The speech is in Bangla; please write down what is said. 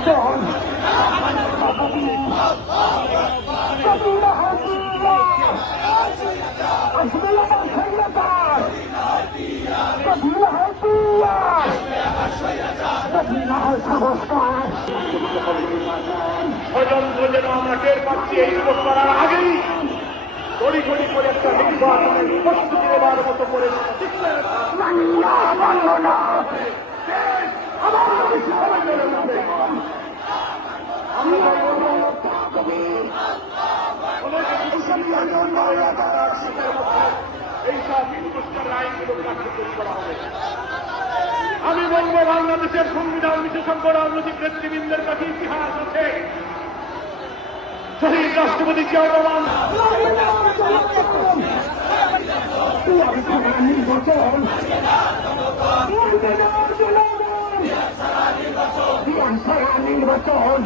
নির্বাচন স্বজনকে যেন আমরা টের পাচ্ছি এই যুবক করার আগেই গড়ি গড়ি করে একটা নির্বাচনের প্রস্তুতি নেবার মতো করে এইসব হিন্দুস্তানের আইনগুলো কার্যকরী করা হবে। আমি বলবো বাংলাদেশের সংবিধান বিশেষজ্ঞ রাজনৈতিক নেতৃবৃন্দের কাছে ইতিহাস আছে। শহীদ রাষ্ট্রপতি জিয়া রহমান নির্বাচন